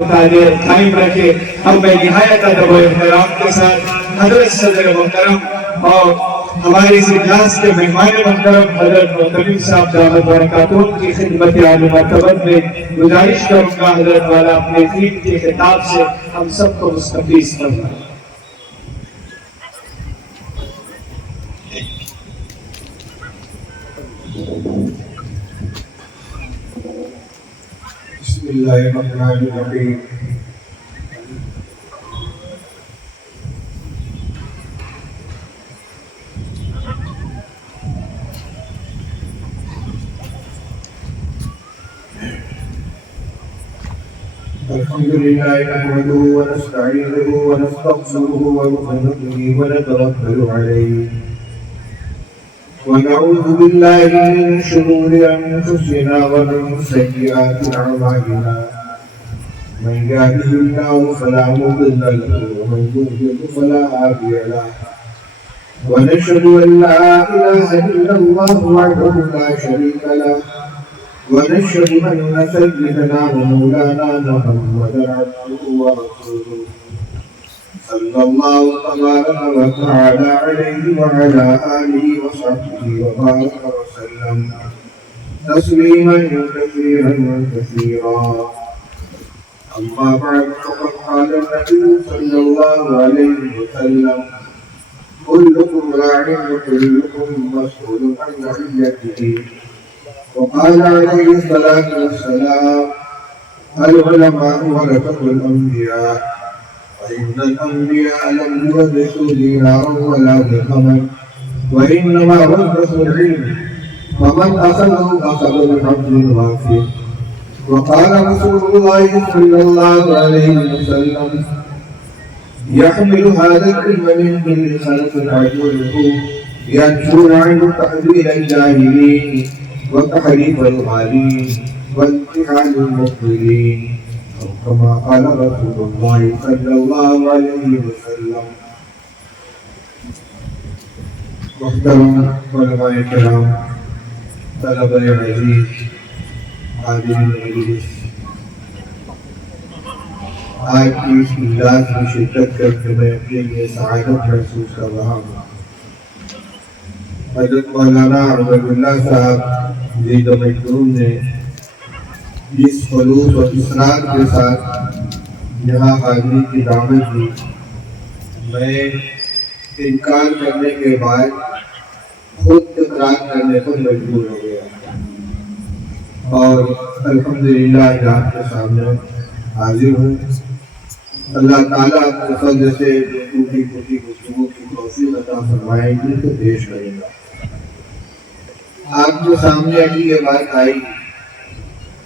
تعلیم قائم رکھے. اب میں نہایت ادب و احترام کے ساتھ حضرت صدر محترم اور ہمارے اس اجلاس کے مہمان محترم حضرت محتمم صاحب دامت برکاتہ کی خدمت عالی مرتبت میں گزارش کروں گا حضرت والا اپنے دین کے خطاب سے ہم سب کو مستفیض فرمائیں. بسم اللہ الرحمن الرحیم. الحمد للہ نحمده ونستعینه ونستغفره ونؤمن به ونتوکل علیہ ونعوذ باللہ من شرور انفسنا ومن سیئات اعمالنا من يهده الله فلا مضل له ومن يضلل فلا هادي له ونشهد ان لا اله الا الله وحده لا شريك له ونشهد ان سيدنا ومولانا محمدا عبده ورسوله صلى الله تبارك وتعالى عليه وعلى آله وصحبه وبارك وسلم تسليما كثيرا كثيرا. أما بعد فقد قال النبي صلى الله عليه وسلم كلكم راع وكلكم مسؤول عن رعيته. وقال عليه الصلاة والسلام العلماء ورثة الأنبياء وإن الأنبياء لم يورثوا دينارا ولا درهما وإنما ورثوا العلم فمن أخذه أخذ بحظ وافر. وقال رسول الله صلى الله عليه وسلم يحمل هذا العلم من كل خلق عجوله ينشر عنه تحويل الجاهلين وتحريف الغالين وانتحال المبطلين كما قال رسول الله صلى الله عليه وسلم. محترم علماء کرام، طلبہ عزیز، حاضرین مجلس، آج کی اس اجلاس میں شرکت کر کے میں اپنے لیے سعادت محسوس کر رہا ہوں. حضرت مولانا عبد اللہ صاحب زید و مجدور نے جس خلوص و اصرار کے ساتھ یہاں حاضری کی دعوت دی، میں انکار کرنے کے بعد خود اقرار کرنے پر مجبور ہو گیا اور الحمدللہ آج آپ کے سامنے حاضر ہوں. اللہ تعالیٰ اپنے فضل سے ٹوٹی پھوٹی گفتگو کی توفیق عطا فرمائے گی تو پیش کرے گا. آپ کے سامنے ابھی یہ بات آئی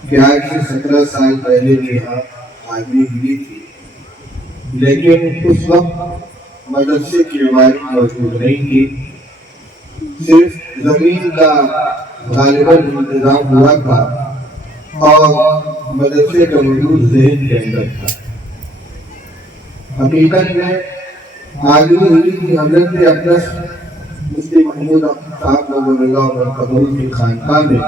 کہ آج سے 17 سال پہلے بھی یہاں حاضری ہوئی تھی، لیکن اس وقت مدرسے کی عمارت موجود نہیں تھی، صرف زمین کا غالباً انتظام ہوا تھا اور مدرسے کا وجود ذہن کے اندر تھا. حقیقت میں حاضری ہوئی تھی حضرت اقدس مفتی محمود صاحب نور اللہ مرکز کی خانقاہ میں،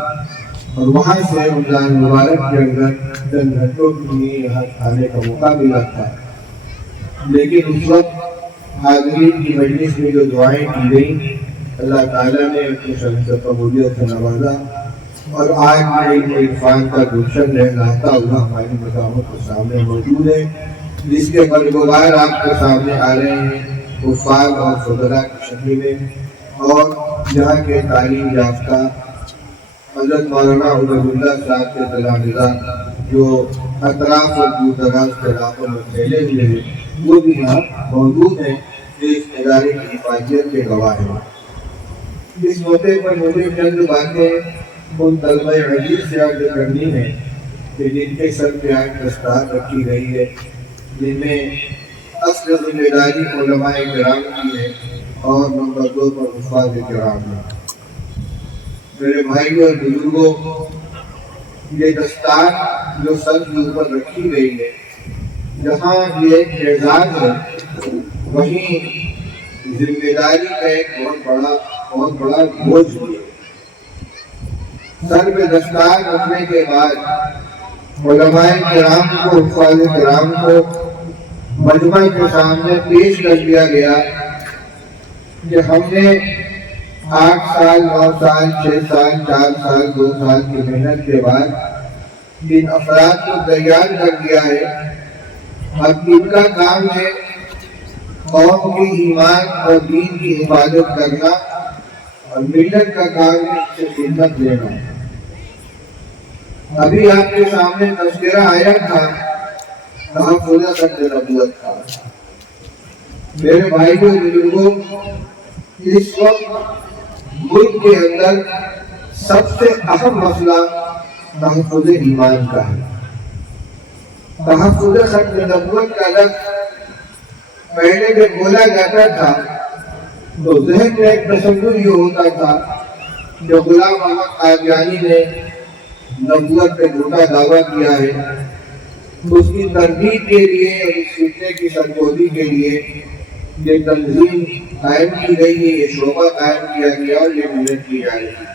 اور وہاں سے رمضان مبارک کے اندر چند گھنٹوں کے لیے یہاں آنے کا موقع ملا تھا. لیکن اس وقت حاضرین کی مجلس میں جو دعائیں کی گئیں، اللہ تعالیٰ نے اپنی شمس قبولیت سے نوازا اور آج علم و عرفان کا گلشن لہراتا ہوا ہماری نگاہوں کے سامنے موجود ہے، جس کے برگزار آپ کے سامنے آ رہے ہیں حفاظ اور فضلاء کی شکل میں، اور یہاں کے تعلیم یافتہ حضرت مولانا عبد اللہ صاحب کے تلامذہ جو اطراف اور دور دراز کے علاقوں میں پھیلے ہوئے ہیں، وہ بھی یہاں موجود ہیں جو اس ادارے کی حفاظت کے گواہ ہیں. اس موقع پر مجھے چند باتیں ان طلبہ عزیز سے عرض کرنی ہے کہ جن کے سر پہ آج دستار رکھی گئی ہے، جن میں اصل ذمہ داری علماء کرام کی ہے اور نمبر 2 پر حفاظ کرام ہے. میرے بھائی اور بزرگوں، یہ دستار جو سر کے اوپر رکھی گئی ہے، جہاں یہ ایک اعزاز ہے، وہیں ذمہ داری کا ایک بہت بڑا بوجھ بھی ہے. سر پہ دستار رکھنے کے بعد علماء کرام کو، حفاظ کرام کو مجمع کے سامنے پیش کر دیا گیا کہ ہم نے 8 سال 9 سال 6 سال 4 سال 2 سال کی محنت کے بعد ان افراد کو تیار کر دیا ہے. اب ان کا کام ہے قوم کی ایمان اور دین کی حفاظت کرنا اور ملت کا کام ہے اس سے خدمت لینا. ابھی آپ کے سامنے تذکرہ آیا تھا تحفظ ختم نبوت کا. میرے بھائیوں بزرگوں، اس وقت ملک کے اندر سب سے اہم مسئلہ تحفظ ایمان کا ہے. تحفظ ختم نبوت کا لفظ پہلے جب بولا جاتا تھا تو ذہن میں ایک تصور یہ ہوتا تھا جو غلام محمد قادیانی نے نبوت پہ جھوٹا دعویٰ کیا ہے، اس کی تردید کے لیے اور اس فتنے کی سرگوشی کے لیے یہ تنظیم قائم کی گئی ہے، یہ شعبہ قائم کیا گیا اور یہ محنت کی جا رہی ہے.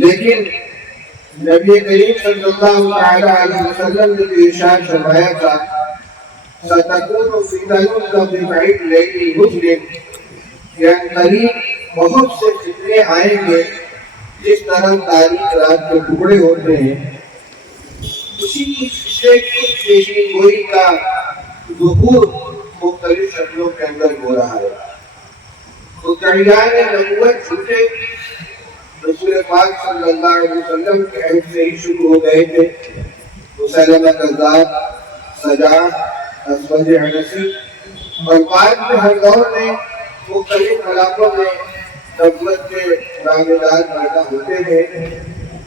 لیکن نبی کریم صلی اللہ علیہ وسلم نے جو ارشاد فرمایا تھا سَتَكُونُ فِتَنٌ كَقِطْعِ اللَّيْلِ الْمُظْلِمِ، یعنی قریب بہت سے فتنے آئیں گے جس طرح تاریخ رات کے ٹکڑے ہوتے ہیں، اسی فتنے کی پیشین گوئی کا ظہور مختلف شکلوں کے اندر ہو رہا ہے. مدعیان نبوت جھوٹے رسول پاک صلی اللہ علیہ وسلم کے عہد سے ہی شروع ہو گئے تھے. مسیلمہ کذاب، سجاح، اسود عنسی، اور بعد میں ہر دور میں مختلف علاقوں میں نبوت کے دعویدار پیدا ہوتے ہیں.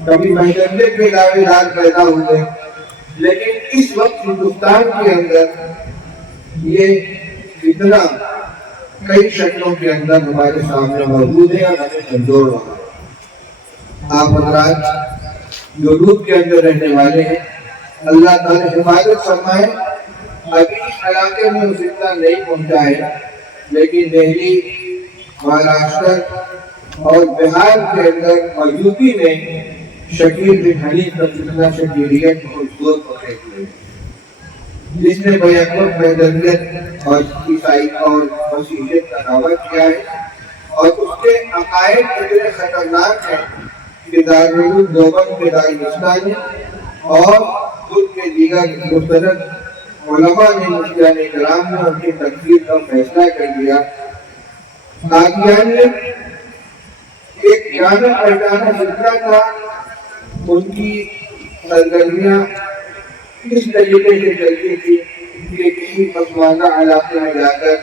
کبھی مہدویت کے دعویدار پیدا ہوئے، لیکن اس وقت ہندوستان کے اندر یہ فتنہ کئی شکلوں کے اندر ہمارے سامنے موجود ہے اور ہمیں کمزور رہا ہے. آپ حضرات جو روپ کے اندر رہنے والے ہیں، اللہ تعالیٰ حفاظت فرمائے. ابھی اس علاقے میں فتنہ نہیں پہنچا ہے، لیکن دہلی، مہاراشٹر اور بہار کے اندر اور یو پی میں شکیل بن حنیف کا فتنہ شکیلیت بہت زور پکڑے ہوئے، جس نے بیک وقت مہدویت اور عیسائی اور مسیحیت کا دعویٰ کیا ہے، اور اس کے عقائد اتنے خطرناک ہیں کہ دارالعلوم دیوبند کے دارالاسلام اور خود کے دیگر مستند علماء نے مفتیان کرام نے ان کی تکفیر کا فیصلہ کر دیا. قادیان نے ایک جانا پہچانا فتنہ تھا. ان کی سرگرمیاں اس طریقے سے چلتی تھی کہ کسی پسماندہ علاقے میں جا کر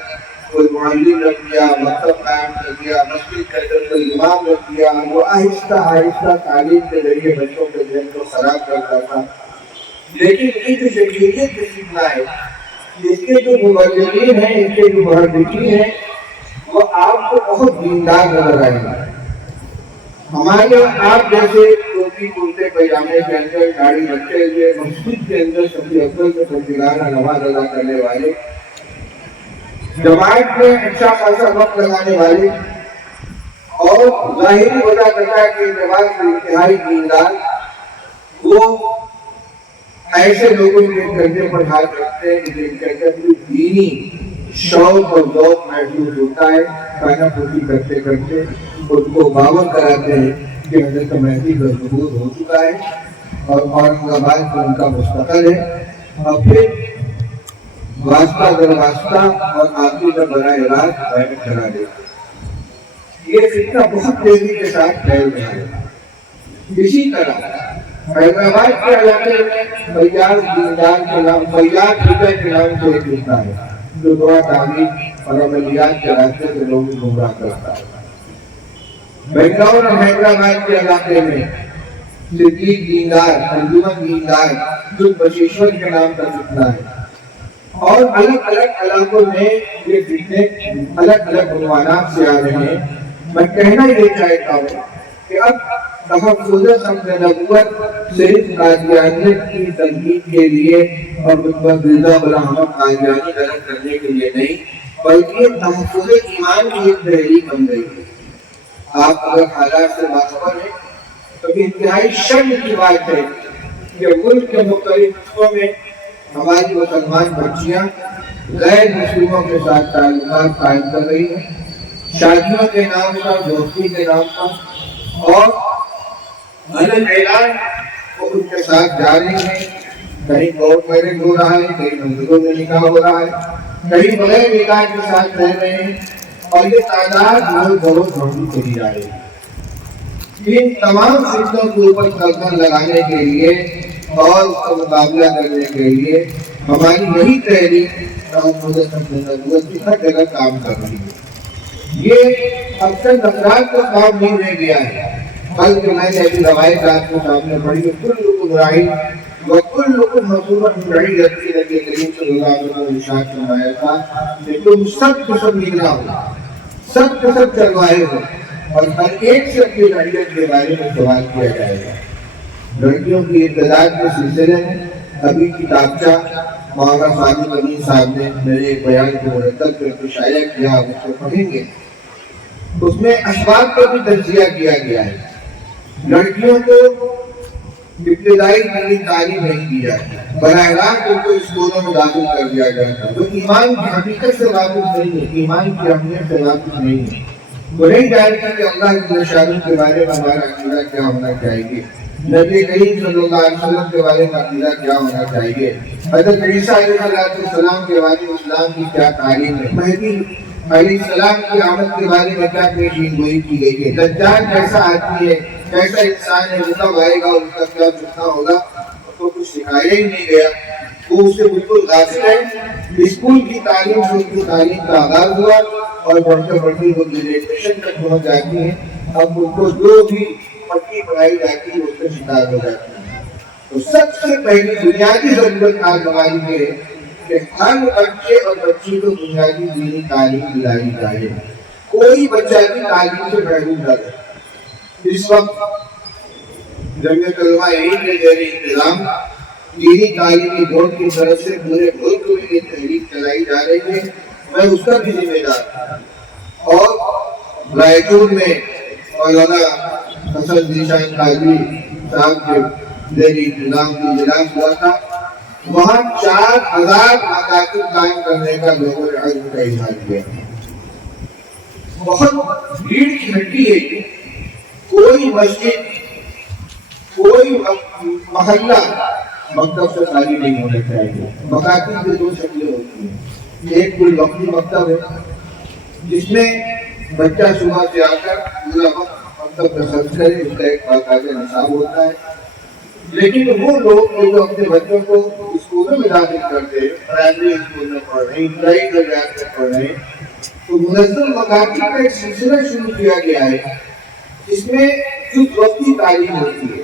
کوئی معلم رکھ دیا، مکتب قائم کر دیا، مسجد کے اندر کوئی امام رکھ دیا، وہ آہستہ آہستہ تعلیم کے ذریعے بچوں کے ذہن کو خراب کرتا تھا. لیکن یہ جو شکیلیت کا فتنہ ہے، اس کے جو مبلغین ہیں، اس کے جو محرکین ہیں، وہ آپ کو بہت دیندار نظر آئیں گے. ہمارے آپ جیسے ٹوپی کرتے پیجامے کے اندر داڑھی رکھتے ہوئے مسجد کے اندر سب افضل میں تکبیرانہ نماز ادا کرنے والے، جماعت میں اچھا خاصا وقت لگانے والے اور ظاہری وجہ کرتا کہ نماز میں انتہائی دیندار، وہ ایسے لوگوں کے کندھے پر ہاتھ رکھتے ہیں جن کے اندر دینی شوق اور ذوق محسوس ہوتا ہے. کھانا پوچھی کرتے کرتے ان کو باور کراتے ہیں کہ حضرت مہدی کا ظہور ہو چکا ہے اور اورنگ آباد میں ان کا مستقل ہے، اور پھر واسطہ در واسطہ اور آخری میں براہ راست بیعت کرا دیتے ہیں. یہ فتنہ بہت تیزی کے ساتھ پھیل رہا ہے. اسی طرح حیدرآباد کے علاقے میں فیاض دیندار کے نام، فیاض فکر کے نام سے ایک فتنہ ہے جو دعا تعلیم اور عملیات کے راستے سے لوگوں کو گمراہ کرتا ہے. بنگلور اور حیدرآباد کے علاقے میں صدیق دیندار، انجمن دیندار، جو بشیشور کے نام کا فتنہ ہے. اور الگ الگ علاقوں میں یہ فتنے الگ الگ عنوانات سے آ رہے ہیں. میں کہنا یہ چاہتا ہوں کہ اب تحفظ ختم نبوت صرف قادیانیت کی تنقید کے لیے اور مرزا غلام احمد قادیانی غلط کرنے کے لیے نہیں، بلکہ یہ تحفظ ایمان کی ایک تحریک بن گئی ہے. آپ اگر حالات سے باخبر ہیں تو انتہائی شرم کی بات ہے کہ ملک کے مختلف حصوں میں ہماری مسلمان بچیاں غیر مسلموں کے ساتھ تعلقات قائم کر رہی ہیں، شادیوں کے نام پر، دوستی کے نام پر، اور علن اعلان وہ ان کے ساتھ جا رہی ہیں۔ کہیں کورٹ میرج ہو رہا ہے، کہیں مسجدوں میں نکاح ہو رہا ہے، کہیں بغیر نکاح کے ساتھ رہ رہے ہیں، اور یہ تعداد روز بروز بڑھتی چلی جا رہی ہے۔ ان تمام فتنوں کے اوپر سلطن لگانے کے لیے اور اس کا مقابلہ کرنے کے لیے ہماری یہی تحریک ہر جگہ کام کر رہی ہے۔ یہ اکثر افراد کا کام نہیں رہ گیا ہے، بلکہ میں نے ابھی روایت آپ کے سامنے پڑھی کہ کلکم راعٍ وکلکم مسئول عن رعیتہ، نبی کریم صلی اللہ علیہ وسلم نے ارشاد فرمایا تھا کہ تم سب کے سب نگراں ہو، سب کے سب چروائے ہو، اور ہر ایک سے اپنی رعیت کے بارے میں سوال کیا جائے گا۔ لڑکیوں کی امتداد کے سلسلے میں ابھی کتابچہ مولانا خالد امین صاحب نے میرے ایک بیان کو مرتب کر کے شائع کیا، اس کو پڑھیں گے۔ اس میں اسباب پر بھی تجزیہ کیا گیا ہے۔ لڑکیوں کو ابتدائی دینی تعلیم نہیں دی جاتی، براہ راست ان کو اسکولوں میں داخل کر دیا جاتا ہے۔ وہ ایمان کی حقیقت سے واقف نہیں ہے، ایمان کی اہمیت سے واقف نہیں ہے، وہ نہیں جانتے کہ اللہ کی شان کے بارے میں ہمارا عقیدہ کیا ہونا چاہیے، نبی کریم صلی اللہ علیہ وسلم کے بارے میں عقیدہ کیا ہونا چاہیے، حضرت عیسیٰ علیہ السلام کے بارے میں اسلام کی کیا تعلیم ہے، مہدی علیہ السلام کی آمد کے بارے میں کیا پیشین گوئی کی گئی ہے، دجال کیسا آدمی ہے، کیسا انسان ہے، وہ کب آئے گا اور اس کا کیا فتنہ ہوگا، اس کو کچھ سکھایا ہی نہیں گیا، وہ اس سے بالکل غافل ہے۔ اسکول کی تعلیم سے اس کی تعلیم کا آغاز ہوا اور بڑھتے بڑھتے وہ گریجویشن تک پہنچ جاتی ہیں۔ اب ان کو جو بھی پڑھی پڑھائی جاتی ہے اس کا شکار ہو جاتی ہے۔ تو سب سے پہلی بنیادی ضرورت آج ہماری یہ ہے کہ ہر بچے اور بچی کو بنیادی دینی تعلیم دلانی چاہیے، کوئی بچہ بھی تعلیم سے محروم نہ رہے۔ اس وقت جمعیت علماء ہند کے زیر انتظام دینی تعلیمی بورڈ کی طرف سے پورے ملک میں یہ تحریک چلائی جا رہی ہے، میں اس کا بھی ذمہ دار ہوں۔ اور رائے چور میں مولانا حسن ذیشان قادری صاحب کے زیر انتظام کی اجلاس ہوا تھا، وہاں 4000 مکاتب قائم کرنے کا لوگوں نے عزم کا اظہار کیا۔ بہت بھیڑ کی ہڈی ہے یہ، کوئی مسجد، کوئی محلہ مکتب سے خالی نہیں ہونا چاہیے۔ مکاتب کی دو شکلیں ہوتی ہیں، ایک کوئی وقتی مکتب ہے جس میں بچہ صبح سے آ کر پورا وقت مکتب میں خرچ کرے، اس کا ایک باقاعدہ نصاب ہوتا ہے۔ لیکن وہ لوگ جو اپنے بچوں کو اسکولوں میں داخل کرتے ہیں، پرائمری اسکول میں پڑھ رہے ہیں، ابتدائی درجات میں پڑھ رہے ہیں، تو منظم مکاتب کا ایک سلسلہ شروع کیا گیا ہے جس میں کچھ وقتی تعلیم ہوتی ہے۔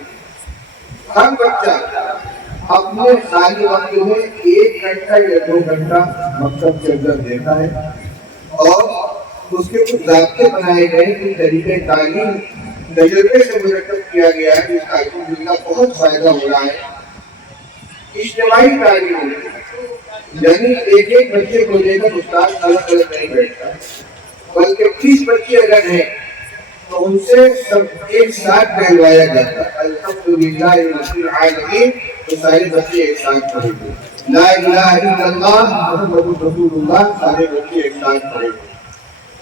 ہر بچہ اپنے خالی وقت میں 1 گھنٹہ یا 2 گھنٹہ مکتب کے اندر دیتا ہے، اور اس کے کچھ ضابطے بنائے گئے کہ طریقہ تعلیم تجربے سے مرتب کیا گیا ہے، جس کا الحمدللہ بہت فائدہ ہو رہا ہے۔ اجتماعی تعلیم ہوتی ہے، یعنی ایک ایک بچے کو لے کر استاد الگ الگ نہیں بیٹھتا، بلکہ 30 بچے اگر ہیں تو ان سے سب ایک ساتھ کہلوایا جاتا ہے، الحمدللہ رب العالمین، تو سارے بچے ایک ساتھ پڑھیں گے، لا الہ الا اللہ محمد رسول اللہ، سارے بچے ایک ساتھ پڑھیں گے۔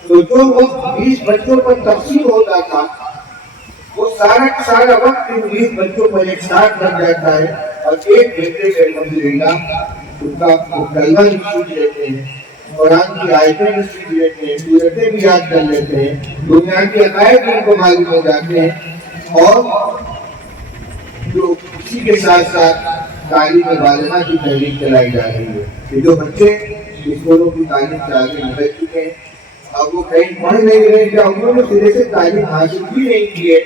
تو جو وقت 20 بچوں پر تقسیم ہوتا تھا، وہ سارا وقت ان 20 بچوں پر ایک ساتھ لگ جاتا ہے، اور 1 گھنٹے سے الحمدللہ ان کا کلمہ بھی سیکھ لیتے ہیں، قرآن کی آیتیں بھی سیکھ لیتے ہیں، سورتیں بھی یاد کر لیتے ہیں، دنیا کے عقائد بھی ان کو معلوم ہو جاتے ہیں۔ اور جو اسی کے ساتھ ساتھ تعلیم بالغہ کی تحریک چلائی جا رہی ہے کہ جو بچے اسکولوں کی تعلیم سے آگے نکل چکے ہیں، اب وہ کہیں پڑھ نہیں رہے یا انہوں نے سرے سے تعلیم حاصل بھی نہیں کی ہے،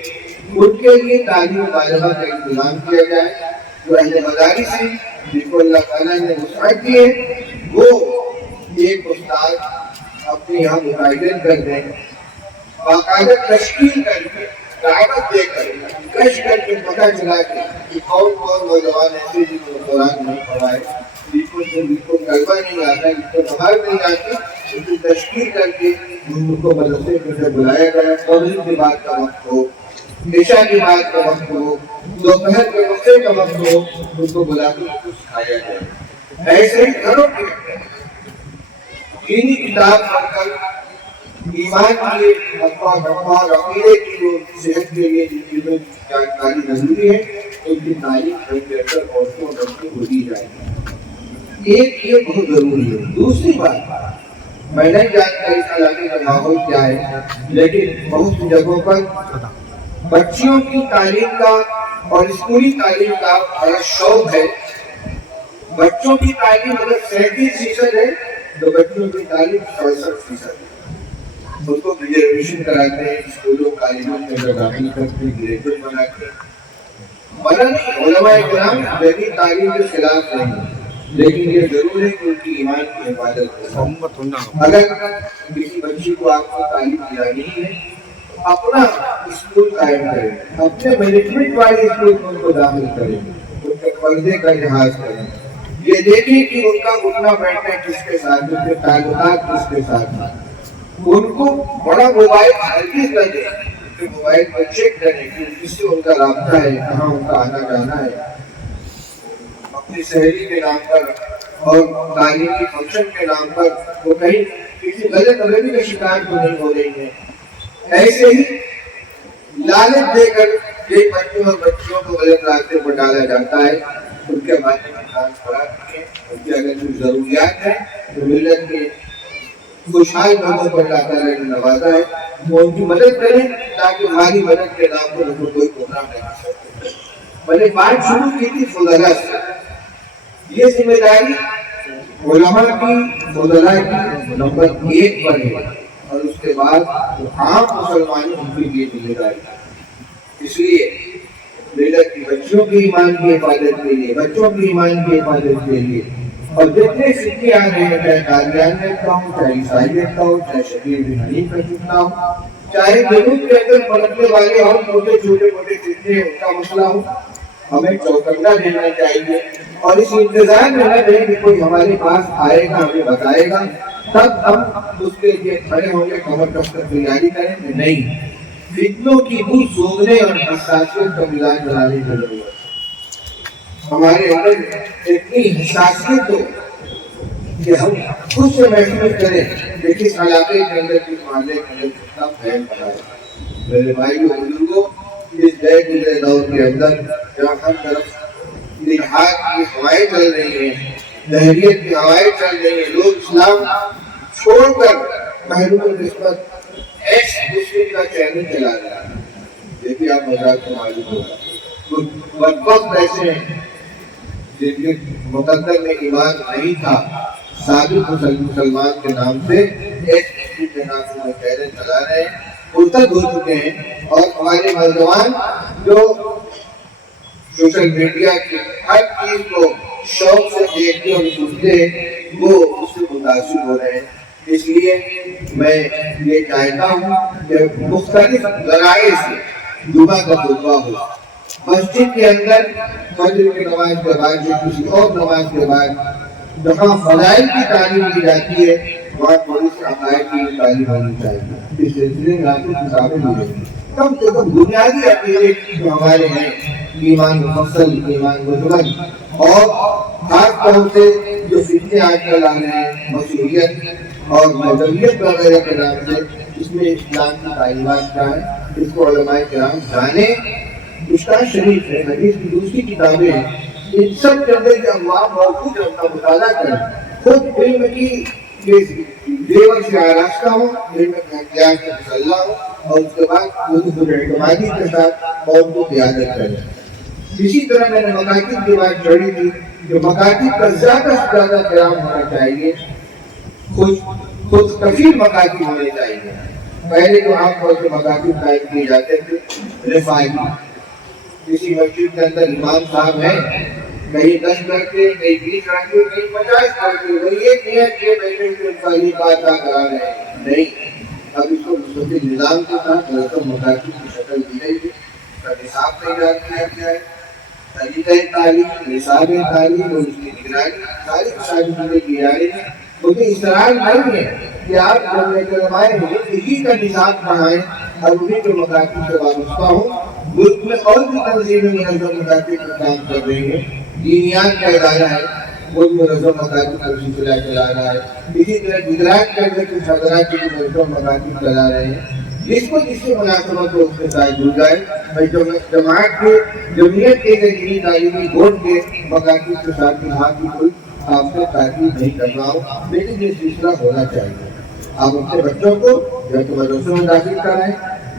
ان کے لیے تعلیم بالغہ کا انتظام کیا جائے۔ جو اہل مدارس ہیں جن کو اللہ تعالیٰ نے وسعت دی ہے، وہ ایک استاد اپنے یہاں متعین کر دیں، باقاعدہ تشکیل کر کے، دعوت دے کر، کش کر کے پتہ چلا کہ کون کون نوجوان ایسے جن کو قرآن نہیں پڑھا ہے، جن کو کلمہ نہیں آتا، جن کو نماز نہیں آتی، ان کی تشکیل کر کے ان کو مدرسے میں سے بلایا گیا، اور ان کے بعد کا وقت ہو عشاء کی بات کا وقت ہو، دوپہر کے وقفے کا وقت ہو، ان کو بلا کے ان کو سکھایا جائے۔ ایسے ہی گھروں کے دینی کتاب پڑھ کر ایمان کی اور عقیدے کی جو صحت کے لیے جن چیزوں کی جانکاری ضروری ہے ان کی تعلیم گھر کے اندر عورتوں اور بچوں کو دی جائے۔ ایک یہ بہت ضروری ہے۔ دوسری بات، میں نہیں جانتا اس علاقے کا ماحول کیا ہے، لیکن بہت سی جگہوں پر بچیوں کی تعلیم کا اور اسکولی تعلیم کا بڑا شوق ہے۔ بچوں کی تعلیم اگر 37% ہے تو بچوں کی تعلیم 67% ہے۔ ان کو گریجویشن کراتے ہیں، اسکولوں کالجوں میں داخل کرتے ہیں، گریجویٹ بناتے ہیں۔ منع نہیں، علماء کرام جدید تعلیم کے خلاف نہیں، لیکن یہ ضرور ہے کہ ان کی ایمان کی حفاظت ہو۔ اگر کسی بچی کو آپ کو تعلیم دلانی ہے، اپنا اسکول قائم کریں، اپنے مینجمنٹ والے اسکول میں ان کو داخل کریں، ان کے پردے کا لحاظ کریں، یہ دیکھیں کہ ان کا اٹھنا بیٹھنا کس کے ساتھ، ان کے تعلقات کس کے ساتھ ہیں۔ ان کو بڑا موبائل ہرگز نہ دیں کہ موبائل پر چیک کریں کہ کس سے ان کا رابطہ ہے، کہاں ان کا آنا جانا ہے۔ اپنی سہیلی کے نام پر اور تعلیمی فنکشن کے نام پر وہ کہیں کسی غلط روی کا شکار تو نہیں ہو رہی ہے۔ ایسے ہی لالچ دے کر یہ بچوں اور بچیوں کو غلط راستے پر ڈالا جاتا ہے۔ ان کے بارے میں خیال پڑا رکھیں، ان کی اگر کوئی ضروریات ہے تو ملت کے خوشحال لوگوں پر اللہ تعالیٰ نے نوازا ہے، وہ ان کی مدد کریں تاکہ ہماری مدد کے نام پر ان کو کوئی گمراہ نہیں کر سکتے۔ میں نے بات شروع کی تھی فضلاء سے۔ یہ ذمہ داری علماء کی، فضلاء کی نمبر 1 پر ہے، اور اس کے بعد عام مسلمانوں ان کی یہ ذمہ داری ہے۔ اس لیے ملت کی بچوں کی ایمان کی حفاظت کے لیے، بچوں کی ایمان کی حفاظت کے لیے، اور جتنے سکے آ رہے ہیں، چاہے قادیانیت کا ہو، چاہے عیسائیت کا ہو، چاہے شبیر بن حنیف کا فتنہ ہو، چاہے جنوب کے اندر پلٹنے والے ہوں، چھوٹے موٹے فتنے ان کا مسئلہ ہو، ہمیں چوکٹا دینا چاہیے اور اس انتظار میں نہ رہیں کہ کوئی ہمارے پاس آئے گا، ہمیں بتائے گا، تب ہم اس کے لیے کھڑے ہوں گے، کمر کس کر تیاری کریں گے۔ نہیں، فتنوں کی بو سونگنے اور حساسیت کا مزاج بنانے کی ضرورت ہے۔ ہمارے اندر اتنی حساسیت ہو کہ ہم خود سے محسوس کریں کہ کس علاقے کے اندر، کس محلے کے اندر کتنا فہم پڑا ہے۔ میرے بھائی اور بزرگوں، اس گئے گزرے دور کے اندر جہاں ہر طرف الحاد کی ہوائیں چل رہی ہیں، دہریت کی ہوائیں چل رہی ہیں، لوگ اسلام چھوڑ کر محروم نسبت ایش مسلم کا چینل چلا رہا ہے۔ دیکھیے آپ مزاق کو معلوم ہوگا، کچھ بدبخت ایسے ہیں جن کے مقدر میں ایمان نہیں تھا، ثابت مسلمان کے نام سے ایک مسلم کے نام سے وہ چینل چلا رہے ہیں، مرتد ہو چکے ہیں، اور ہمارے نوجوان جو سوشل میڈیا کی ہر چیز کو شوق سے دیکھتے اور سنتے ہیں، وہ اس سے متاثر ہو رہے ہیں۔ اس لیے میں یہ چاہتا ہوں کہ مختلف ذرائع سے جمعہ کا خطبہ ہو، مسجد کے اندر فجر کی نماز کے بعد یا کسی اور نماز کے بعد جہاں فضائل کی تعلیم دی جاتی ہے وہاں تھوڑی سی عقائد کی تعلیم ہونی چاہیے۔ اس سلسلے میں آپ کو کتابیں ملیں، کم سے کم بنیادی عقیدے جو ہمارے ہیں، ایمان مفصل، ایمان مجمل، اور خاص طور سے جو فتنے آج کل آ رہے ہیں مسیحیت اور مذہبیت وغیرہ کے نام سے، اس میں اسلام کی تعلیمات کیا ہے، اس کو علماء کرام جانیں۔ مشکاہ شریف ہے، حدیث کی دوسری کتابیں ہیں، ان سب کے اندر جو انواع موجود ہے ان کا مطالعہ کریں، خود علم کی دیور سے آراستہ ہو، علم کا احتیاط سے مسلح ہو، اور اس کے بعد خود اعتمادی کے ساتھ قوم کو قیادت کریں۔ اسی طرح میں نے مکاتب کی بات چھوڑی تھی کہ مکاتب کا زیادہ سے زیادہ قیام ہونا چاہیے، خود کفیل مکاتب ہونے چاہیے۔ پہلے تو عام طور سے مکاتب قائم کیے جاتے تھے رفاہی، کسی مسجد کے اندر امام صاحب ہیں، کہیں 10 کرتے، کہیں 20 کرتے، کہیں 50 کرتے، وہ یہ کیا کہ بیٹھے کے رفاہی بات کرا رہے ہیں۔ نہیں، اب اس کو مستقل نظام کے ساتھ رقم مکاتب کی شکل دی گئی ہے، اس کا نصاب تیار کیا گیا ہے، طریقہ تعلیم، نصاب تعلیم اور اس کی نگرانی ساری چیزیں کی جا رہی ہیں۔ مجھے اصرار نہیں ہے کہ آپ جب لے کر آئے ہی کا نصاب پڑھائیں اور انہیں کے مکاتب سے وابستہ ہوں، ملک میں اور بھی تنظیمیں منظم مکاتب پر کام کر رہی ہیں. دینیات کا ادارہ ہے ملک منظم مکاتب کا سلسلہ چلا رہا ہے. اسی طرح گجرات کے اندر کچھ حضرات کی منظم مکاتب چلا رہے ہیں. جس کو جس سے مناسبت ہو اس کے ساتھ جڑ جائے. میں جماعت کے جمعیت کے دینی تعلیمی بورڈ کے مکاتب کے ساتھ یہاں کی کوئی آپ سے تاکید نہیں کر رہا ہوں، لیکن یہ سلسلہ ہونا چاہیے. آپ اپنے بچوں کو جب کہ مدرسوں میں داخل کرائیں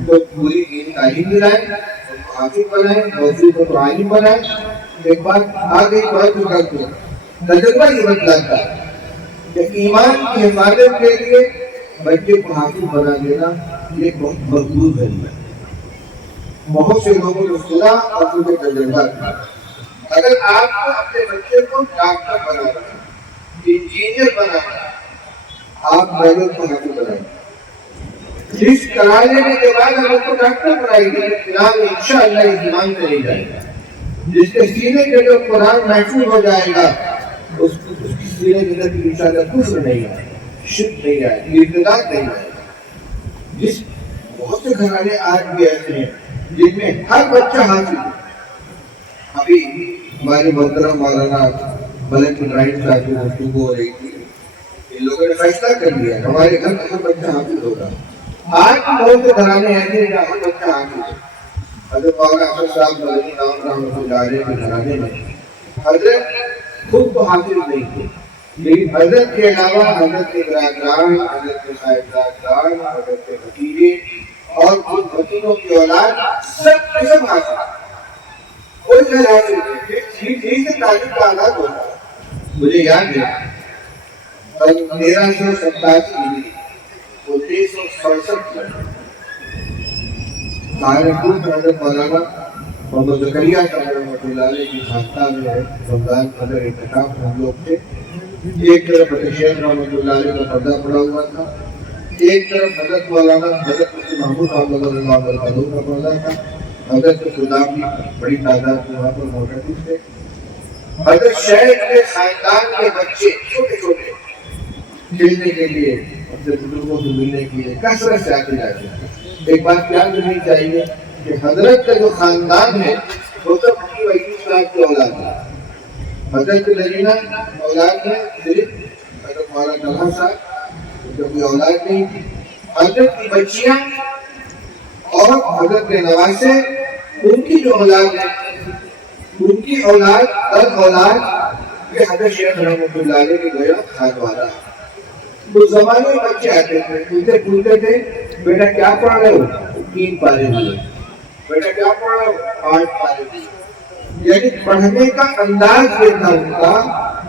تو پوری دینی تعلیم دلائیں، حافظ بنائیں، موضوع کو عالم بنائیں. ایک بات آگے بہت کرتے ہیں، تجربہ یہ بتلاتا ہے کہ ایمان کی حفاظت کے لیے بچے کو حافظ بنا دینا یہ بہت مضبوط ذریعہ ہے. بہت سے لوگوں نے سنا اور مجھے تجربہ کیا. اگر آپ کو اپنے بچے کو ڈاکٹر بنانا ہے، انجینئر بنانا ہے، آپ پہلے کو حافظ بنائیں. جس کرا لینے کے بعد ہم کو ڈاکٹر بنائیں گے قرآن انشاءاللہ ایمان سے نہیں جائے گا. جس کے سینے کے اندر قرآن محفوظ ہو جائے گا اس کی سینے کے اندر انشاءاللہ کفر نہیں آئے گا، شرک نہیں آئے گا، ارتداد نہیں آئے گا. جس بہت سے گھرانے آج بھی ایسے ہیں جن میں ہر بچہ حاصل ہے. ابھی ہمارے محترم مولانا ملک ابراہیم صاحب کی گفتگو ہو رہی تھی. ان لوگوں نے فیصلہ کر لیا ہمارے گھر کا ہر بچہ حاصل ہوگا. آج بھی بہت سے گھرانے ایسے ہیں جہاں ہر بچہ حاصل ہے. حضرت مولانا احمد صاحب مدنی نام رحمۃ اللہ علیہ کے گھرانے میں حضرت خود تو حاصل نہیں تھے، لیکن حضرت کے علاوہ حضرت کے برادران، حضرت کے صاحبزادگان، حضرت کے بھتیجے اور ان بھتیجوں کی اولاد سب کے سب حاصل. کوئی گھر حاصل نہیں، ٹھیک سے تعلیم کا آغاز ہوتا ہے. مجھے یاد ہے 1387 میں 1967 میں سہارنپور کے حضرت مولانا محمد زکریا صاحب رحمۃ اللہ علیہ کی خانقاہ میں رمضان قدر اعتکاف ہم لوگ تھے. ایک طرف حضرت شیخ رحمۃ اللہ علیہ کا پردہ پڑا ہوا تھا، ایک طرف حضرت مولانا حضرت مفتی محمود صاحب رضی اللہ عنہ کا پردہ تھا. حضرت خدا کی بڑی تعداد وہاں پر موجود تھے. حضرت شیخ کے خاندان کے بچے چھوٹے چھوٹے کھیلنے کے لیے اپنے بزرگوں سے ملنے کے لیے کثرت سے آتے جاتے ہیں. ایک بات یاد رکھنی چاہیے کہ حضرت کا جو خاندان ہے وہ سب مفتی وحید صاحب کی اولاد ہے. حضرت نرینا اولاد ہے صرف حضرت مولانا طلحہ صاحب جو کوئی اولاد نہیں تھی. حضرت کی بچیاں اور حضرت کے نواسے ان کی جو اولاد ہے ان کی اولاد اور اولاد یہ حضرت شیخ رحمۃ اللہ علیہ کے گویا خانوادہ ہے. اس زمانے میں بچے آتے تھے ان سے پوچھتے تھے بیٹا کیا پڑھ رہے ہو؟ 3 پارے ہوئے. بیٹا کیا پڑھ رہے ہو؟ 8 پارے ہوئے. یعنی پڑھنے کا انداز یہ تھا ان کا.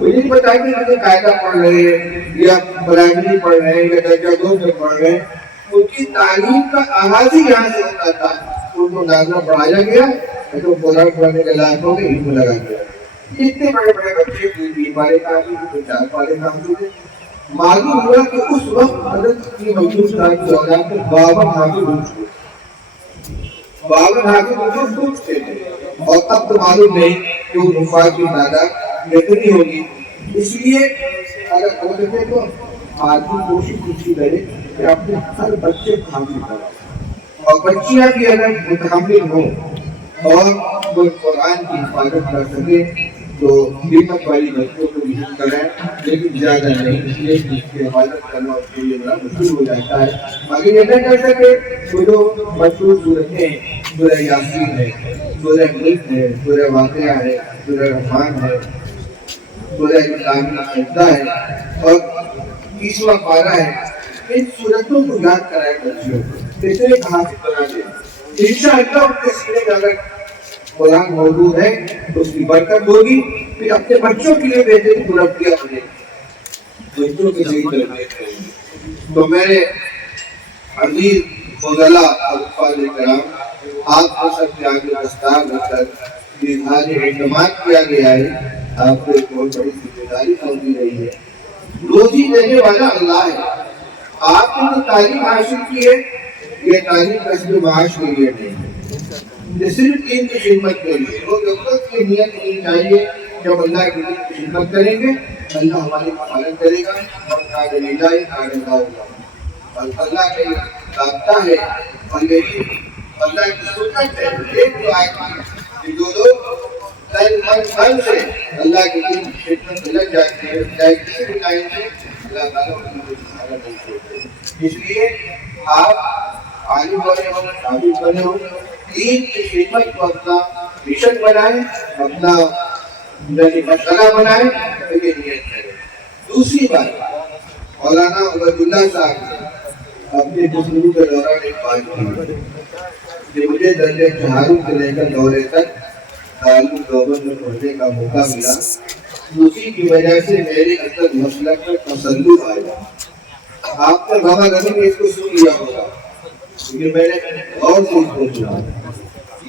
وہ نہیں بتایا کہ مجھے قاعدہ پڑھ رہے ہیں یا پرائمری پڑھ رہے ہیں یا درجہ 2 میں پڑھ رہے ہیں. ان کی تعلیم کا آغاز ہی یہاں سے ہوتا تھا. ان کو نازلہ پڑھایا گیا تو قرآن پڑھنے کے لائق ہو کے علم لگا دیا. اتنے بڑے بڑے بچے 3 پارے کافی تھے، 4 پارے کافی تھے. معلوم ہوا کہ اس وقت حضرت کی محمود صاحب کی اولاد میں 52 حافظ ہو چکے. 52 حافظ پوچھتے تھے اور اب تو معلوم نہیں کہ وہ حفاظ کی تعداد کتنی ہوگی. اس لیے اگر ہو سکے تو آدمی کوشش اسی کرے کہ اپنے ہر بچے کو حاصل کرے اور بچیاں بھی اگر متحمل ہوں اور وہ قرآن کی حفاظت کر سکے تو ہمت والی بچوں کو بھی کریں، لیکن زیادہ نہیں. اس لیے اس کی حفاظت کرنا اس کے لیے بڑا مشکل ہو جاتا ہے. اگر یہ نہ کر سکے تو جو مشہور صورتیں سورہ یاسین ہے، سورہ ملک ہے، سورہ واقعہ ہے، سورہ رحمان ہے، سورہ اسلامی سجدہ ہے اور 30واں پارہ ہے، ان صورتوں کو یاد کرائے بچوں کو. اس لیے حافظ بنا دیں. انشاءاللہ ان کے سینے میں اگر قرآن موجود ہے تو اس کی برکت ہوگی. پھر اپنے بچوں کے لیے بہترین تربیت دیں، بچوں کی صحیح تربیت کریں. تو میرے عزیز فضلاء اور فاضل کرام، آپ کو سب کے آگے دستار رکھ کر اظہار اعتماد کیا گیا ہے. آپ کو ایک بہت بڑی ذمہ داری سونپی گئی ہے. روزی دینے والا اللہ ہے. آپ نے جو تعلیم حاصل کی ہے یہ تعلیم کسب معاش کے لیے نہیں ہے، یہ صرف دین کی خدمت کے لیے. وہ ضرورت کی نیت ہونی چاہیے جب اللہ کی دین کی خدمت کریں گے اللہ ہماری پالن کرے گا. اور اللہ کا رابطہ ہے اور یہی اللہ کی سنت ہے ایک جو آئے کہ جو لوگ تن من سے اللہ کے دین کی خدمت میں لگ جاتے ہیں چاہے کسی بھی لائن سے اللہ تعالیٰ ان کو سہارا نہیں چھوڑتے. اس لیے آپ عالم بنے ہو عابد بنے ہو دین کی خدمت کو اپنا مشن بنائیں اپنا مسئلہ بنائیں تو یہ نیت کریں. دوسری بات مولانا عبید اللہ صاحب اپنے گفتگو کے دوران ایک بات کی کہ مجھے درجہ چہاروں سے لے کر دورے تک تعلیم دیوبند میں پڑھنے کا موقع ملا. اسی کی وجہ سے میرے اندر مسلک پر تسلط آیا. آپ نے بابا غنی نے اس کو سن لیا ہوگا کیونکہ میں نے اور سے اس کو سنا.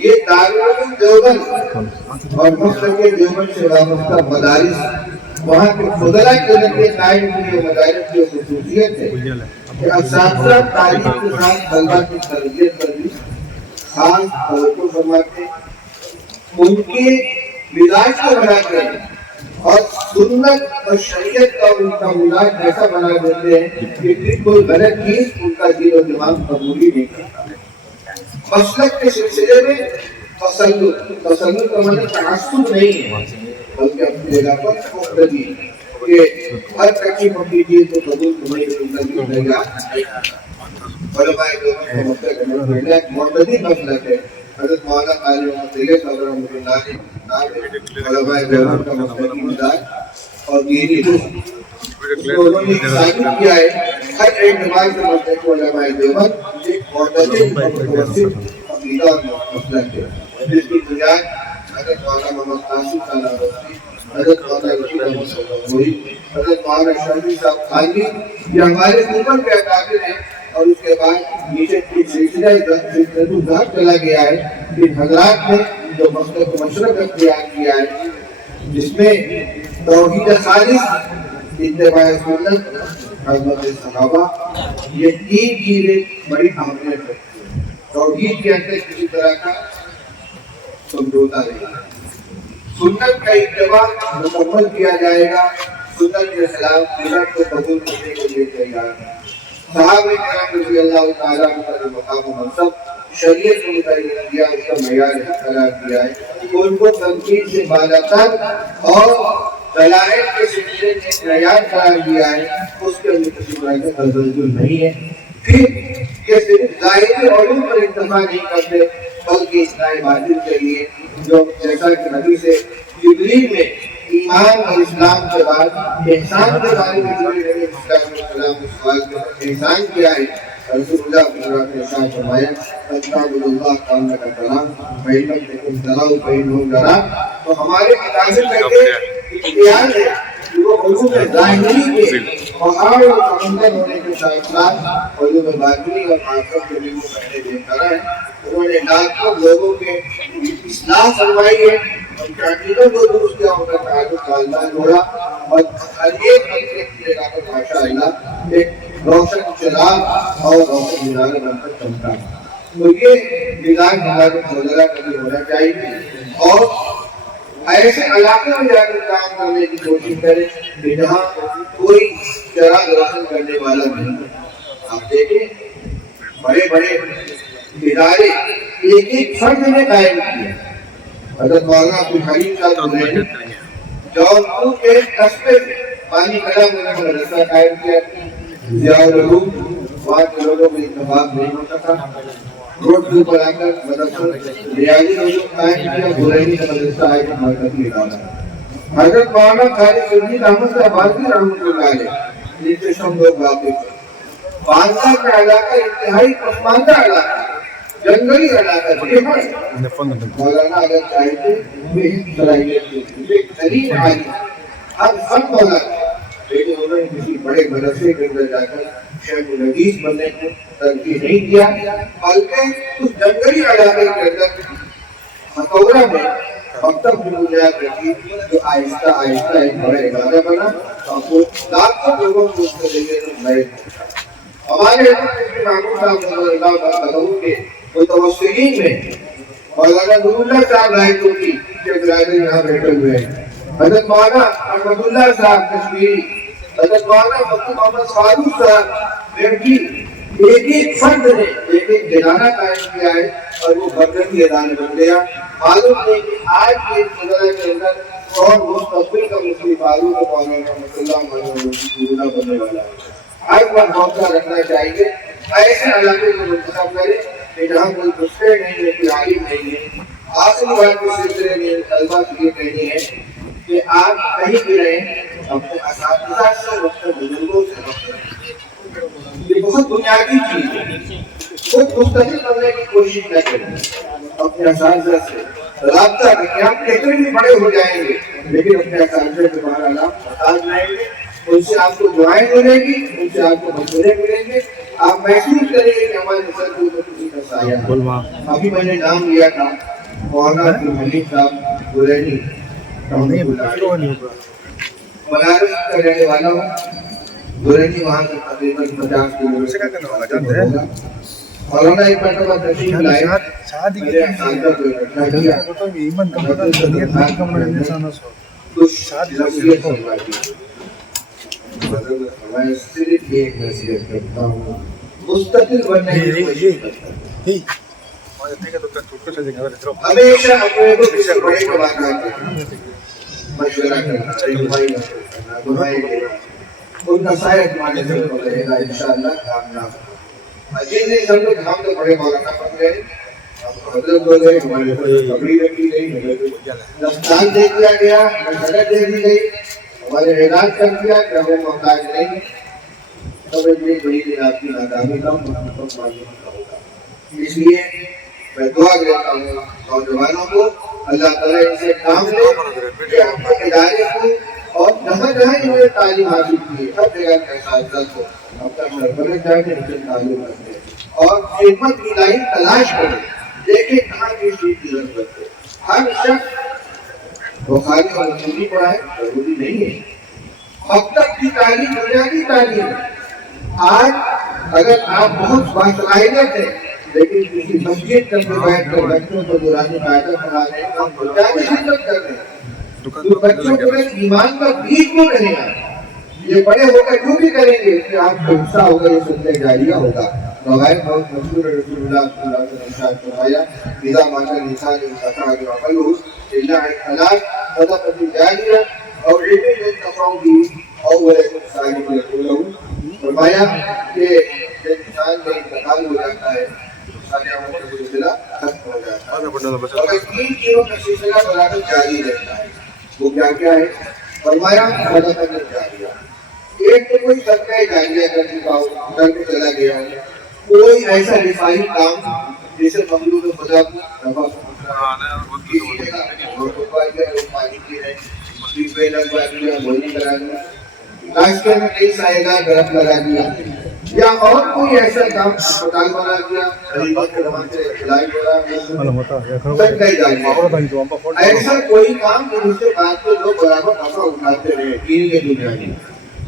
یہ دارالعلوم دیوبند اور مسلک دیوبند سے وابستہ مدارس وہاں کے فضلاء کے ذریعے قائم ہوئے مدارس کی خصوصیت ہے کہ اساتذہ تعلیم کے ساتھ طلبہ کی تربیت پر بھی خاص توجہ فرماتے ہیں. ان کے مزاج کو بناتے ہیں اور سنت اور شریعت کا ان کا مزاج ایسا بنا دیتے ہیں کہ پھر کوئی غلط چیز ان کا دل و دماغ قبول ہی نہیں کرتا. مسلک کے سلسلے میں تسلط کا مطلب تعصب نہیں ہے بلکہ اپنی جگہ پر مقتدی کہ ہر کچی پکی چیز کو قبول کرنے کی زندگی نہیں. علماء دیوبند کا مقتدی مسلک ہے. حضرت مولانا قاری محمد طیب صاحب رحمۃ اللہ علیہ علماء دیوبند کا مقتدی مزاج اور دینی انہوں نے ثابت کیا ہے. ہر اعتبار سے مسلک علماء دیوبند ایک معتدل اور متوسط عقیدہ اور مسلک ہے جس کی بنیاد حضرت مولانا محمد قاسم صاحب نانوتوی، حضرت مولانا رشید احمد گنگوہی، حضرت مولانا شفیع صاحب خانوی یہ ہمارے اوپر کے اکابر ہیں. اور اس کے بعد نیچے کی سلسلہ ذات چلا گیا ہے. ان حضرات نے جو مسلک مشرق اختیار کیا ہے جس میں توحید خالص، اتباع سنت، خدمت صحابہ یہ تین چیزیں بڑی اہمیت رکھتی ہیں. توحید کے اندر کسی طرح کا سمجھوتا نہیں. سنت کا اتباع مکمل کیا جائے گا. سنت کے خلاف بدعت کو قبول کرنے کے لیے تیار. صحابہ کرام رضی اللہ تعالیٰ عنہ کا مقام و منصب شریعت کو متعین کیا، اس کا معیار قرار دیا ہے. ان کو تنقید سے بالا تر اور دلائل کے سلسلے میں معیار قرار دیا ہے. اس کے اندر کسی طرح کا تزلزل نہیں ہے. پھر یہ صرف ظاہری علوم پر اکتفا نہیں کرتے بلکہ اصلاح باطن کے لیے جو جیسا کہ نبی سے جبریل میں ایمان اور اسلام کے بعد احسان کے بارے میں جبریل علیہ السلام نے سوال کیا احسان کیا ہے. رسول اللہ صلی اللہ علیہ وسلم نے فرمایا اتعبد اللہ کانک تراہ فإن لم تکن تراہ فإنہ یراک. تو ہمارے مطابق کہتے اختیار ہے کہ وہ علوم ظاہری کے پہاڑ اور سمندر ہونے کے ساتھ ساتھ علوم باطنی اور معرفت کے بھی وہ پہلے بہتر ہے. انہوں نے لاکھوں لوگوں کے اصلاح فرمائی ہے. ان کے عقیدوں کو درست کیا، ان کا تعلق اللہ جوڑا اور ہر ایک اپنے جگہ پر ماشاء اللہ ایک روشن چراغ اور روشن مینار بن کر چمکا. تو یہ مزاج ہمارے فضلاء کا بھی ہونا چاہیے اور ایسے علاقے میں جا کر کام کرنے کی کوشش کریں کہ جہاں کوئی چراغ روشن کرنے والا نہیں. آپ دیکھیں بڑے بڑے ادارے ایک ایک فرد نے قائم کیے. حضرت مولانا عبدالحلیم صاحب نے جونپور کے قصبے میں پانی کلام میں مدرسہ قائم کیا. ضیاء العلوم وہاں کے لوگوں میں اتفاق نہیں ہوتا تھا. روڈ کے اوپر آ کر مدرسہ ریاضی علوم قائم کیا. برینی کا مدرسہ ہے کہ مرکزی ادارہ. حضرت مولانا قاری سرجیت احمد صاحب بازی رحمۃ اللہ علیہ جن سے ہم لوگ واقف ہیں. باندھا کا علاقہ انتہائی پسماندہ علاقہ جنگلی علاقہ مولانا اگر چاہتے بے صلاحیت کے ترین عالم ہر فن مولانا لیکن انہوں نے کسی بڑے مدرسے کے اندر جا کر شیخ الحدیث بننے کو ترجیح نہیں دیا بلکہ اس جنگلی علاقے کے اندر ہتھوڑا میں مکتب کی بنیاد رکھی جو آہستہ آہستہ ایک بڑا ادارہ بنا اور لاکھوں لوگوں کو اس کے ذریعے نئے. ہمارے محمود صاحب رضی اللہ عنہ کے متوسلین میں مولانا نور اللہ صاحب رائے کوٹی کے برادری یہاں بیٹھے ہوئے ہیں. حضرت مولانا احمد اللہ صاحب کشمیری، حضرت مولانا مفتی محمد فاروق صاحب بیٹھی ایک ایک فرد نے ایک ایک ادارہ قائم کیا ہے اور وہ برکتی ادارہ بن گیا. معلوم ہے کہ آج کے مظاہرے کے اندر اور مستقبل کا مفتی فاروق مولانا رحمۃ اللہ علیہ بننے والا ہے. ہر وقت حوصلہ رکھنا چاہیے. ایسے علاقے کو منتخب کریں کہ جہاں کوئی دوسرے نہیں ہے، کوئی عالم نہیں ہے. آخری بات کے سلسلے میں طلبا سے یہ کہنی ہے کہ آپ کہیں بھی رہیں اپنے اساتذہ سے اپنے بزرگوں سے رابطہ رکھیں. یہ بہت بنیادی چیز ہے. خود مستقل بننے کی کوشش نہ کریں. اپنے اساتذہ سے رابطہ رکھیں. آپ کتنے بھی بڑے ہو جائیں گے لیکن اپنے اساتذہ کے باہر آپ محتاج رہیں گے. ان سے آپ کو دعائیں ملیں گی، ان سے آپ کو مشورے ملیں گے. آپ محسوس کریں گے کہ ہمارے سر کو کسی کا سایہ ہے. ابھی میں نے نام لیا تھا مولانا عبد الحمید صاحب گلینی بنارس کا رہنے والا ہوں. گلینی وہاں سے تقریباً 50 کلومیٹر ہوگا. مولانا ایک مرتبہ تشریف لائے. میرے اساتذہ کو اکٹھا کیا، کچھ نصیحت سنوائی. میں صرف ایک نصیحت کرتا ہوں، مستقل بننے کی کوشش کرتا ہوں. ہمیشہ اپنے کو کسی بڑے کے بات آتے مشورہ کرنا، دعائیں دینا، ان کا سایہ تمہارے سر پر رہے گا انشاءاللہ. کامیاب جن نے سب لوگ ہم تو بڑے مولانا بن گئے، حضرت ہو گئے، ہمارے پاس کپڑی رکھی گئی، دستان دے دیا گیا، سڑک دے دی گئی، ہمارے اعلان کر دیا کہ ہمیں محتاج نہیں. سمجھنے بڑی دن آپ کی ناکامی کا معلوم ہوگا. اس لیے میں دعا دیتا ہوں نوجوانوں کو، اللہ تعالیٰ ان سے کام لے کہ اپنے ادارے کو اور جہاں جہاں انہوں نے تعلیم حاصل کی ہر جگہ کے اساتذہ کو اپنا سربراہ جا کے ان سے تعلیم رکھیں اور خدمت کی لائن تلاش کریں. دیکھیں کہاں کس چیز کی ضرورت ہے. ہر شخص بخاری اور مسلم پڑھائے ضروری نہیں ہے. مکتب کی تعلیم بنیادی تعلیم ہے. آج اگر آپ بہت باصلاحیت ہیں لیکن کسی مسجد کے اندر بیٹھ کر بچوں کو قرآن قاعدہ پڑھا رہے ہیں، آپ بچانے خدمت کر رہے ہیں، تو بچوں کو ایمان کا بیج کو رہے گا. یہ بڑے ہو کر جو بھی کریں گے اس میں آپ کا حصہ ہوگا، یہ سنت جاریہ ہوگا. روایت بہت مشہور ہے، رسول اللہ صلی اللہ علیہ وسلم نے ارشاد فرمایا اذا مات الانسان انقطع عمله الا عن ثلاث صدقة جاریہ اور علم ينتفع به او ولد صالح يدعو له. فرمایا کہ جب انسان کا انتقال ہو جاتا ہے سارے عمل کا سلسلہ ختم ہو جاتا ہے اور 3 چیزوں کا سلسلہ برابر جاری رہتا ہے. وہ کیا کیا ہے؟ فرمایا صدقۃ جاریہ. ایک تو کوئی صدقہ جاریہ کر چکا ہو، گھر میں چلا گیا ہو، کوئی ایسا رفاہی کام جسے مخلوق خدا کو نفع پہنچانا، کسی جگہ لوگوں کو پانی پی رہے ہیں، پہ لگوا دیا، بولی کرا دیا، راستے میں کئی سائے دار درخت لگا دیا، یا اور کوئی ایسا کام اسپتال بنا دیا، غریبوں کے زمان سے علاج ہو رہا ہے. ایسا کوئی کام جس سے بات کے لوگ برابر نفع اٹھاتے رہے دین کی دنیا میں.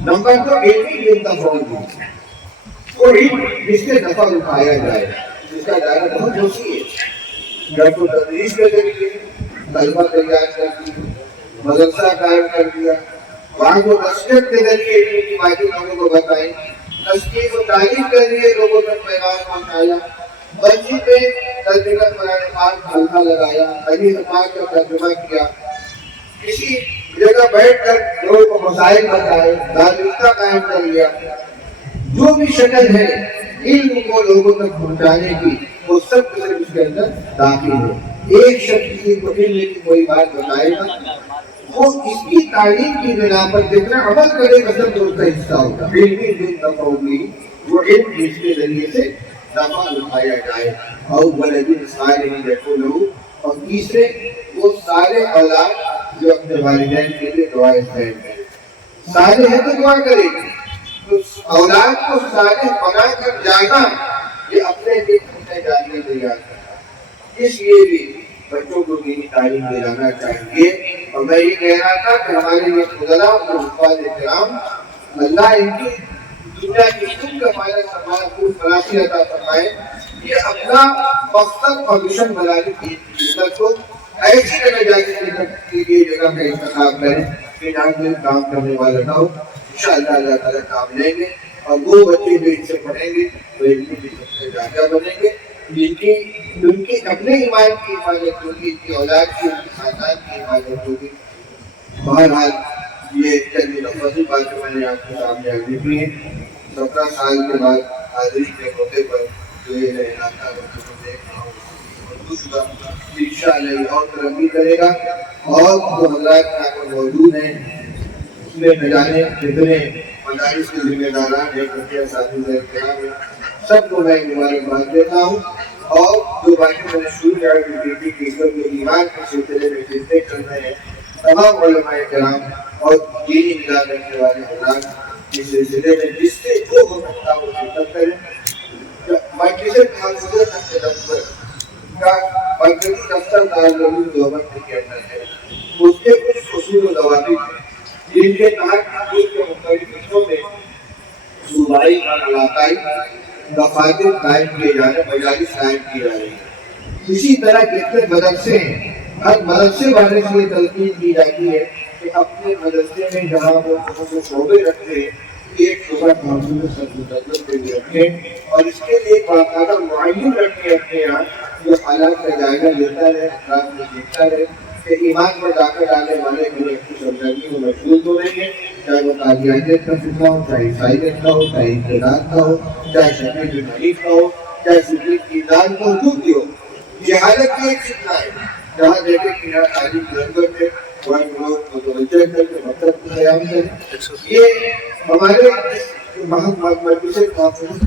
نمبر 2 علمی انتفاع ہوگی. کوئی جس سے نفع اٹھایا جائے، جس کا دائرہ بہت وسیع ہے. جب تو تدریس کے ذریعے طلبہ تیار کر دی، مدرسہ قائم کر دیا، وہاں کو نصیحت کے ذریعے علم کی باتیں لوگوں کو بتائیں، تشکیل و تعلیم کے ذریعے لوگوں تک پیغام پہنچایا، مسجد میں ترجمہ قرآن پاک حلقہ لگایا، حدیث پاک کا ترجمہ کیا، کسی جگہ بیٹھ کر لوگوں کو مسائل بتائے، دارالفتا قائم کر لیا. جو بھی شکل ہے علم کو لوگوں تک پہنچانے کی، وہ سب کے صرف اس کے اندر داخل ہے. ایک شخص کسی کو علم کی کوئی بات بتائے گا، وہ اس کی تعلیم کی بنا پر جتنا عمل کرے گا سب اس کا حصہ ہوگا. علمی نفع ہوگی، وہ علم جس کے ذریعے سے نفع اٹھایا جائے. اور ولد صالح یدعو له، اور تیسرے وہ سارے اولاد جو اپنے والدین کے لیے دعائیں کریں. صالح ہے تو دعا کرے گی، تو اولاد کو صالح بنا کر جانا یہ اپنے لیے سنت جاریہ تیار کرنا. اس لیے بھی بچوں کو دینی تعلیم دلانا چاہیے. اور میں یہ کہہ رہا تھا کہ ہمارے لیے فضلاء اور حفاظ کرام اللہ ان کی دنیا کی خود کا فائدہ سماج کو فراخی عطا فرمائے. یہ اپنا مقصد اور مشن بنانے کی عزت کو ایسی جگہ جانے کے لیے جگہ کا انتخاب کریں کہ جہاں کوئی کام کرنے والا نہ ہو. انشاءاللہ اللہ تعالیٰ کام لیں گے اور وہ بچے جو ان سے پڑھیں گے وہ علم کی سب سے زیادہ بنیں گے، جن کی اپنے ایمان کی حفاظت ہوگی، ان کی اولاد کی، ان کی خاندان کی حفاظت ہوگی۔ بہرحال یہ چند مفصل باتیں میں نے آپ کے سامنے عرض کی ہیں۔ 17 سال کے بعد حاضری کے موقع پر جو یہ علاقہ دیکھ رہا ہوں انشاءاللہ یہ اور ترقی کرے گا، اور جو حضرات یہاں پر موجود ہیں اس میں نہ جانے کتنے مدارس کے ذمہ داران ہیں، کتنے اساتذہ کرام ہیں، سب کو میں مبارکباد دیتا ہوں۔ اور جو باتیں میں نے شروع کی تھی کہ اس وقت ایمان کے سلسلے میں جتنے چل رہے ہیں تمام علماء کرام اور دینی ملاد رکھنے والے حضرات اس سلسلے میں جس سے جو ہو سکتا ہے وہ شرکت کریں۔ مجلس تحفظ دفتر کا مرکزی دفتر دارالعلوم دیوبند کے اندر ہے، اس کے کچھ اصول و ضوابط ہیں جن کے تحت ملک کے مختلف حصوں میں صوبائی اور علاقائی دفاتر قائم کیے جا رہے ہیں، مجالس قائم کی جا رہی ہیں۔ اسی طرح جتنے مدرسے ہیں ہر مدرسے والے سے یہ تلقین کی جاتی ہے کہ اپنے مدرسے میں جہاں وہ شعبے رکھتے ہیں ایک شعبہ تعلیم کے لیے رکھیں، اور اس کے لیے باقاعدہ معین رکھیں اپنے یہاں جو حالات کا جائزہ لیتا رہے، اطراف میں دیکھتا رہے کہ ایمان میں داخل ڈالنے والے میرے اپنی سرگرمی میں مشغول ہو رہے ہیں، چاہے وہ قادیانیت کا فتنہ ہو، چاہے عیسائیت کا ہو، چاہے انقلاب کا ہو، چاہے شفیع بن حنیف کا ہو، چاہے سفید کی دان کو جو بھی ہو۔ جہالت کی ایک فتنہ ہے، جہاں دیکھیں کہ یہاں تعلیم کی ضرورت ہے وہاں لوگ متوجہ کر کے مطلب کی قیام کریں۔ یہ ہمارے مجلس تحفظ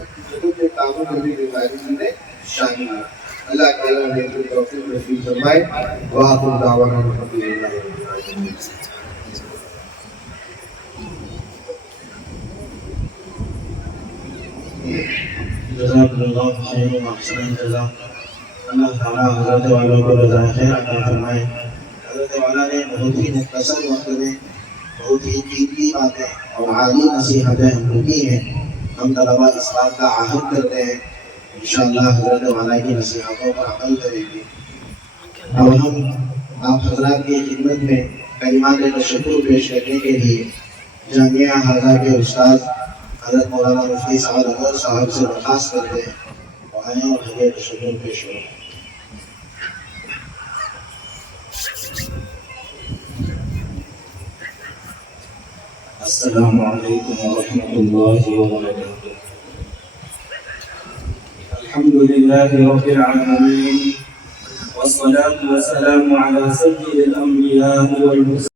کے کاموں میں بھی بیماری میں شامل ہے۔ اللہ تعالیٰ نے توفیق نصیب فرمائے۔ وآخر دعوانا الحمدللہ رب العالمین۔ جزاک اللہ خیر و احسن الجزا۔ اللہ تعالیٰ حضرت والوں کو رضا خیر عطا فرمائے۔ حضرت والا نے بہت ہی مختصر وقت میں بہت ہی قیمتی باتیں اور عالی نصیحتیں ہم کو کی ہیں۔ ہم طلباء اس بات کا عہد کرتے ہیں انشاءاللہ حضرت والا کی نصیحتوں پر عمل کریں گے۔ اب ہم آپ حضرات کی خدمت میں کلمات تشکر پیش کرنے کے لیے جامعہ ہاضہ کے استاد حضرت مولانا مفتی سعد احمد صاحب سے درخواست کرتے ہیں اور آئیں اور ہمیں تشکر پیش کریں۔ السلام علیکم ورحمۃ اللہ وبرکاتہ۔ الحمد للہ رب العالمین والصلاة والسلام علی سید الانبیاء والمرسلین۔